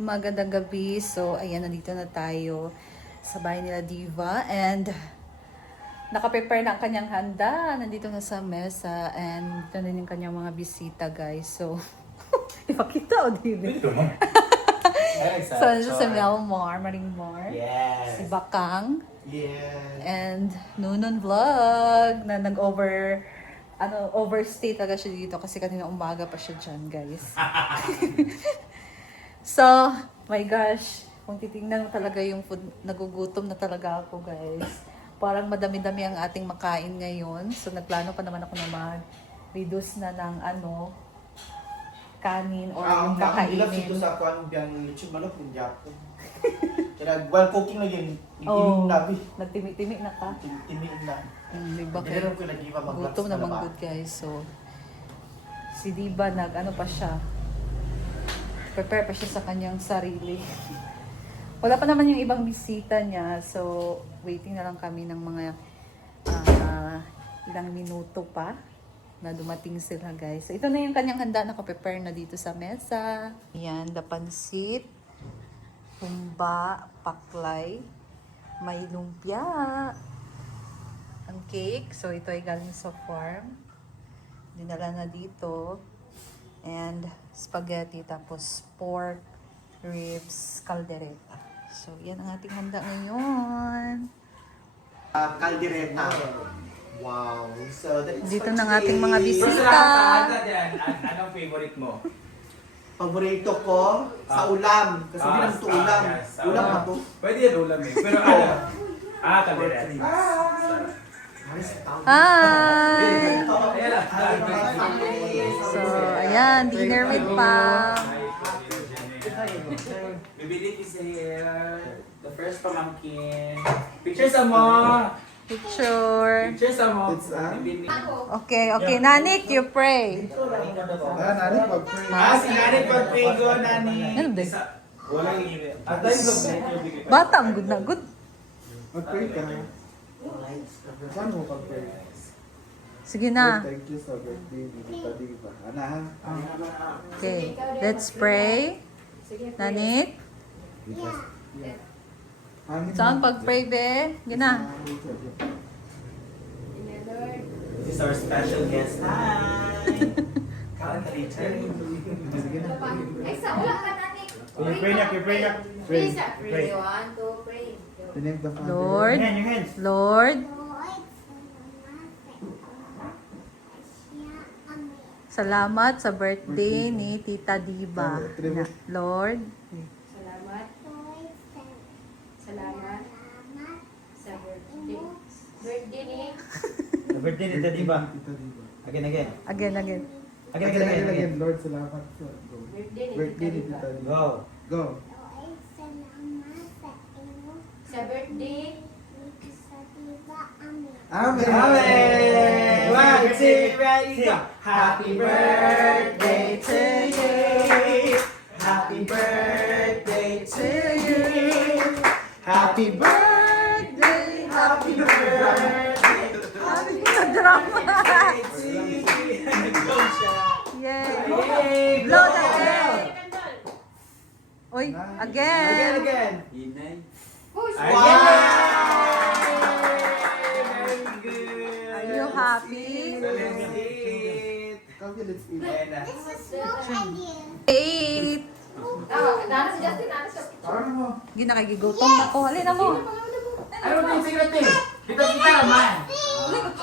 Magandang gabi. So, ayan, nandito na tayo sa bahay nila Diva. And, nakaprepare na ang kanyang handa. Nandito na sa mesa. And, ito na yung kanyang mga bisita, guys. So, ipakita o Diva? So, nandito si Melmar, Maringmar. Yes. Si Bakang. Yes. And, Nunon Vlog na overstay talaga siya dito kasi kanina umaga pa siya dyan, guys. So, my gosh, kung titingnan mo talaga yung food, nagugutom na talaga ako, guys. Parang madami-dami ang ating makain ngayon. So, nagplano pa naman ako na mag-reduce na ng kanin or yung kakainin. Ito sa kwan biyang lechon manok ng Japon. Kaya while cooking na yun, Oh, itiming nabi. nagtimi-timi na ka. Timing na. Diba? Meron ko nag-iba Gutom naman good, guys. So, si Diba pa siya. Prepare pa siya sa kanyang sarili. Wala pa naman yung ibang bisita niya. So, waiting na lang kami ng mga ilang minuto pa na dumating sila, guys. So, ito na yung kanyang handa. Naka-prepare na dito sa mesa. Ayan, the pansit, humba, paklay, may lumpia, ang cake. So, ito ay galing sa farm. Dinala na dito. And spaghetti, tapos pork, ribs, caldereta. So, yan ang ating handa ngayon. Caldereta. Wow. So, that is Dito for ng today. ating mga bisita. Basta lahat ng dyan, anong favorite mo? Paborito ko sa ulam. Kasi di lang ito ulam. yes, sa Ulam ulam. na to. Pwede yan ulam eh. Pero ano? Kaldereta. Hi! Ayan lang. So, ayan, dinner with Pam. Bibilit is here. The first pamangkin. Pictures mo! Picture. Pictures mo! It's, Bibilit. Okay, Nanik, you pray. Nani, pag-pray. Si Nani pag-pray Nani. Ano ba? Walang email. At tayo vlog na ito. Bata, ang good na good. Mag-pray ka na. Saan mo pag-pray? Sige na. Thank you sa birthday ni Tita Diva. Ana ha? Okay, let's pray. Nanik, saan pag-pray, be? Gina. This is our special guest. Hi! Karan return. Ay, sa ulang ka natin. Pray na, pray na. Pray, sir. Pray. One, two, pray. The name of the Father. Lord, Your hands. Lord, salamat sa birthday ni Tita Diva. Lord, Salamat. Salamat. Sa birthday. Birthday ni. The birthday ni Daddy ba? Tita Diva. Again, again. again. Again, Lord, salamat sa Birthday ni birthday ni Tita Tita Diva. Diva. Go. Go. Sa birthday. Amen. Amen! One, two, ready, go! Happy birthday to you! Happy birthday to you! Happy birthday! Happy birthday! Happy Drama! birthday to you! Go siya! Yay! Blow the cake! Uy, Again, again! again! Who's Wow! Very good! Are you happy? Celebrate! Come here, let's eat. Ayan na. Eight! Nana si Justin, nana si Ano mo? Ginakagigutom na ko. Halina mo! Ano ba yung secret eh? Kita kita naman.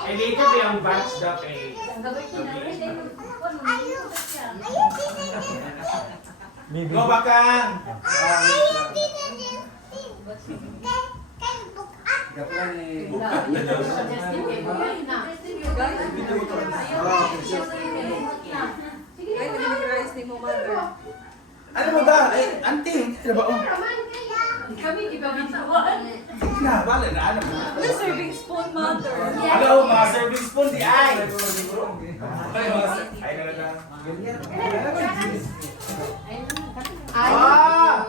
Eh, dito ba yung batch the cake? Go bakang! Ano mo ba? Eh, auntie, ano ba? Oh, Kami, ibabituan. na, bala na, ano mo? The serving spoon, mother. Hello, mga serving spoon, di ay! Ay, na na. Ah!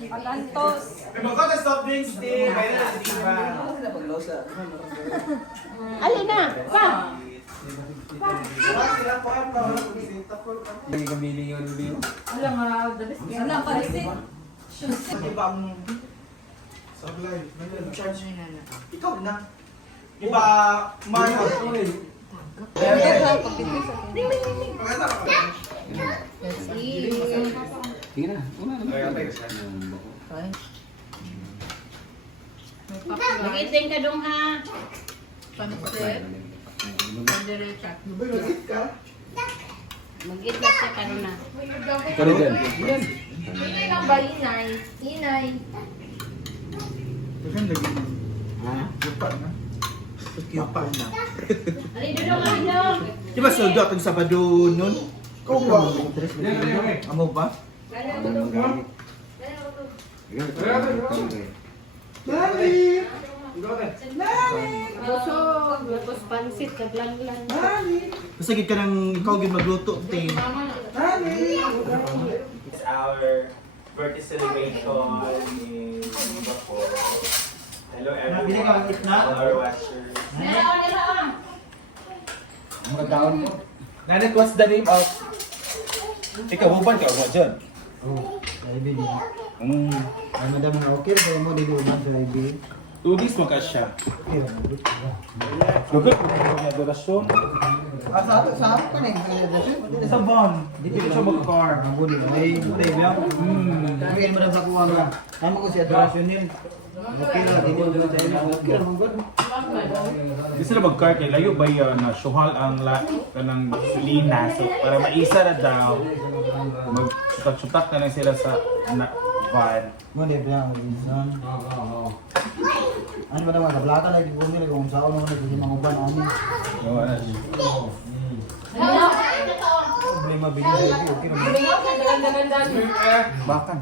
Pagantos. May magkota soft drinks din. Kaya na si Diva. Alin na? Pa? Hindi kamili yun dito. Wala pa rin. Di ba ang charge? Ikaw na. Di ba, Marco? Let's eat. Sige na. Una na. Ay. Mag-iting ka dong ha. Pansit. Panderecha. Mag-iting siya ka na. Pero dyan. Inay lang ba inay? Inay. Ha? Kipa na. Alin dudong, alin dong. Di ba soldo atong Sabado nun? Ikaw ba? Amo ba? Busog, tapos pansit, kaglanglang. Basta gid ka nang ikaw gid magluto, te. It's our birthday celebration in Bacoor. Hello Nabili ka everyone, ang itna? all our watchers. Nila. Mga taon ko. Nanak, what's the name of... Ikaw, huban ka mo dyan. Ay, madam na okay, kaya mo dito uban sa IB. Ugis mo ka siya. Lugod mo na adorasyon. Sa ato ka ning Sa van. Dito siya mag-car. Ang budi, ay tay biya. Kaya mo na sa kuha nga. Tama ko si adorasyon nil. Okay lang, dito uban sa IB. Okay lang, good. Di sila mag-car kay layo ba yan na syuhal ang kanang gasolina. So para maisa na daw, mag-chutak-chutak na lang sila sa van. Mo di biya, minsan. Ano ba naman, nablata na di bumili kung saan mo na di manguban ani. Problema bili sa IB, okay lang. Bakan.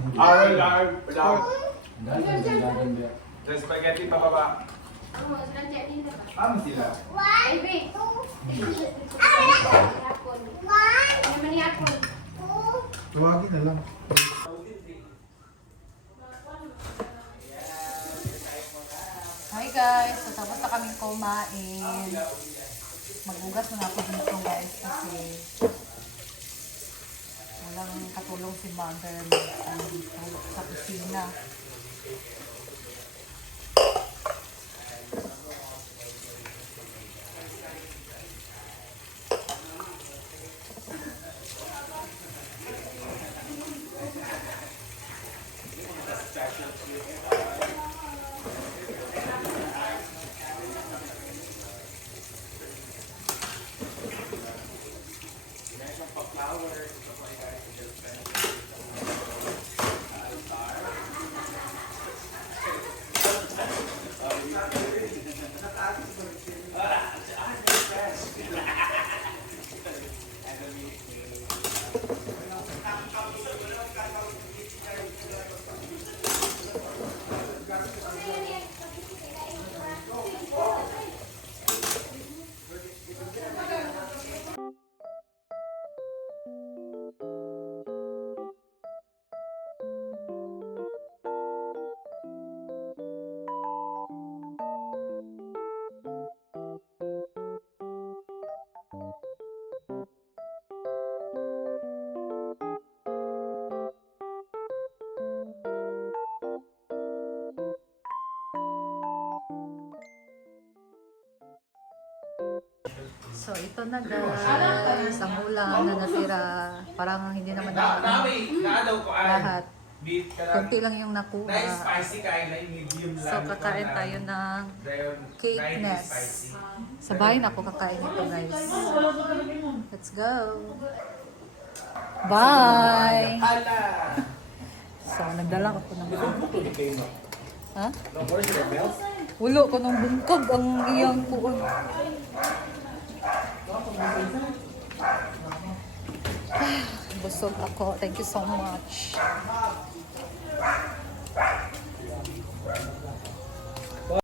The spaghetti pababa. Ano sila? Ivy. Ano man yapon? Tuwagin na lang. Hi guys, so tapos na kaming kumain. Magugas na ako dito guys kasi walang katulong si mother dito sa kusina. So ito na guys, ang ulam na natira. Parang hindi naman lahat. Beef ka lang. Kunti lang yung nakuha. Nice spicy kain na medium lang. So kakain tayo ng cakeness. Sa bahay na ako kakain ito guys. Let's go! Bye! So nagdala ako ng ha? Ulo ko ng bungkag ang iyang kuon. Busog ako. Thank you so much.